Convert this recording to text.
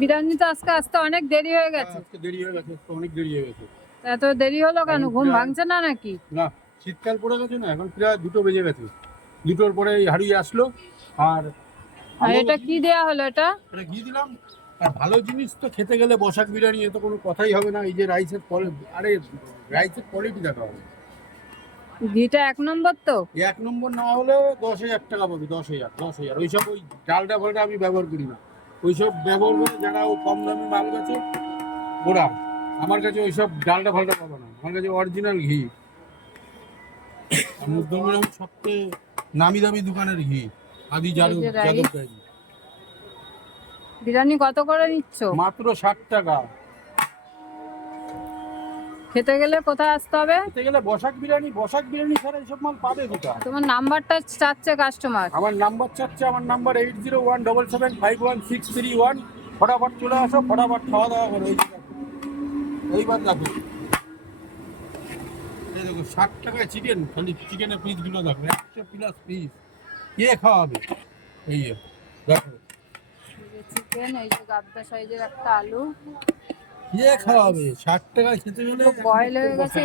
বিরিয়ানি তো আজকে আসতে অনেক দেরি হয়ে গেছে। আজকে দেরি হয়ে গেছে, অনেক দেরি হয়ে গেছে। এত দেরি হলো কেন? ঘুম ভাঙছে না নাকি? না, শীতকাল পড়ে গেছে না, এখন প্রায় 2টো বেজে গেছে। 2টোর পরে হারিয়ে আসলো। আর এটা কি দেয়া হলো? এটা ঘি দিলাম। আর ভালো জিনিস তো খেতে গেলে বসাক বিরিয়ানি, এ তো কোনো কথাই হবে না। এই যে রাইসের রাইসের কোয়ালিটি দেখা হবে। ঘিটা 1 নম্বর তো? 1 নম্বর না হলে 10,000 টাকা পাবে। 10,000 ওইসব ওই ডালটা ফালটা আমি ব্যবহার করি না। ওইসব ব্যবহার করে যারা ও কম দামি মাল বেচে ওরা, আমার কাছে ওইসব ডালটা ফালটা পাবে না। আমার কাছে অরিজিনাল ঘি, মধ্যমগ্রাম সবচেয়ে নামি দামি দোকানের ঘি, আদি যাদব ডায়েরি। বিরিয়ানি কত করে নিচ্ছ? মাত্র 60 টাকা। খেতে গেলে কোথায় আসতে হবে? খেতে গেলে বসাক বিরিয়ানি ছাড়া এইসব মাল পাবে কোথায়? তোমার নাম্বারটা চাচ্ছে কাস্টমার। আমার নাম্বার চাচ্ছে, আমার নাম্বার 8017751631। ফটাফট চলে আসো, ফটাফট খাওয়া দাওয়া করো। এইবার দেখো, এই দেখো 60 টাকায় চিকেন, খালি চিকেনের পিসগুলো দেখো, 100+ পিস। কে খাওয়াবে? এই যে দেখো চিকেন, এই যে গাবদা সাইজের একটা আলু। কে খাওয়াবে? 60 টাকায় খেতে গেলে বয়েল হয়ে গেছে।